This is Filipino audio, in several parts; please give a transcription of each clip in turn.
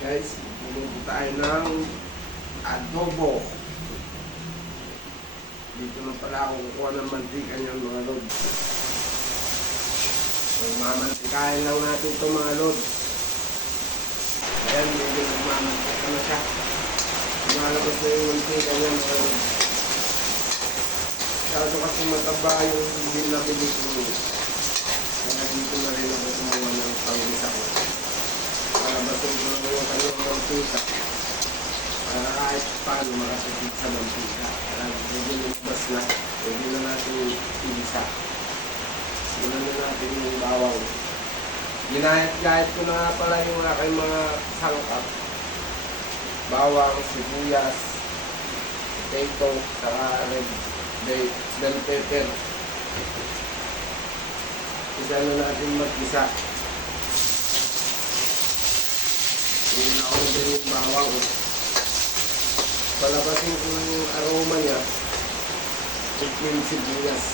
Guys, luluto tayo ng adobo. Dito na pala ako kukuha ng mantika niyan mga lods. So, mamantikahin lang natin ito mga lods. Ayan, medyo nagmamantika na siya. Lumalabas na yung mantika niyan mga lods. Masyado kasi mataba yung hindi nabili ko. Kaya dito na rin ako kumuha ng pangisa ko. Palabasin ko lang yung kanyang mantika. Para kahit paano makasipit sa mantika. Medyo lumabas na. Pwede na natin ibisa. Simulan na natin yung bawang. Ginahit-gahit ko na nga pala yung aking mga sangkap. Bawang, sibuyas, potato, saka red bell pepper. Isa na natin mag-isa. Una ko din yung bawang. Palabasin ko lang yung aroma niya. Yung sibuyas.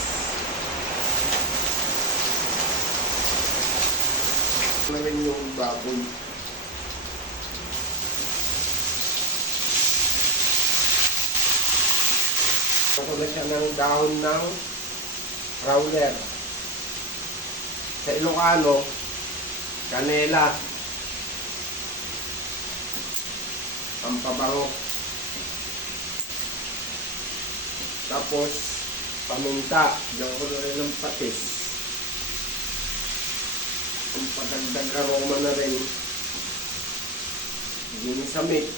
Na rin yung baboy. Ako na siya ng dahon ng rawler. Sa Ilocano, kanela. Ang pabango. Tapos, paminta. Diyan ko na rin ng patis. Ang padagdag aroma na rin. Ginisamix.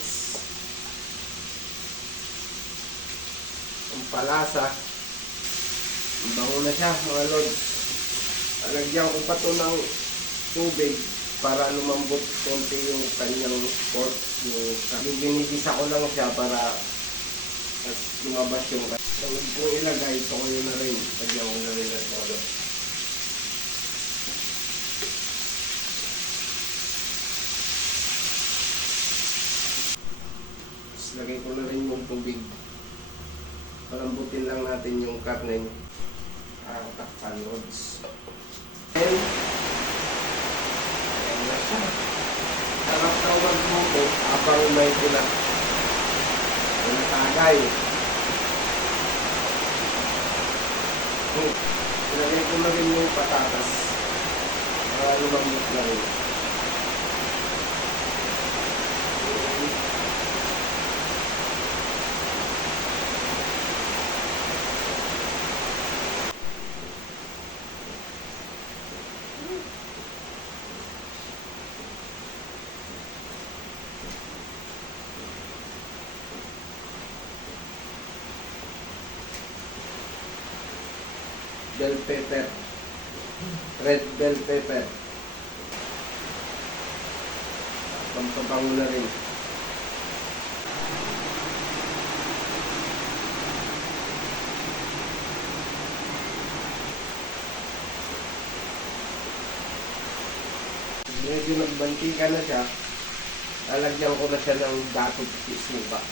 Ang palasa. Ang bango na siya mga lods. Alagyan ko pa ito ng tubig para lumambot konti yung kanyang pork. Ginigisa ko lang siya para lumabas yung kung ilagay, ito ko yun na rin. Lagyan ko na rin at todo. Lagay ko na rin yung tubig. Palambutin lang natin yung karne. Takpan lods. Ayan na siya. Sarap na magluto habang may tinatagay. Ilagay ko na rin yung patatas para lumambot na rin. Bell pepper, red bell pepper. Pampabango na rin. Medyo nagbantika na siya. Lalagyan ko na siya ng datot suka.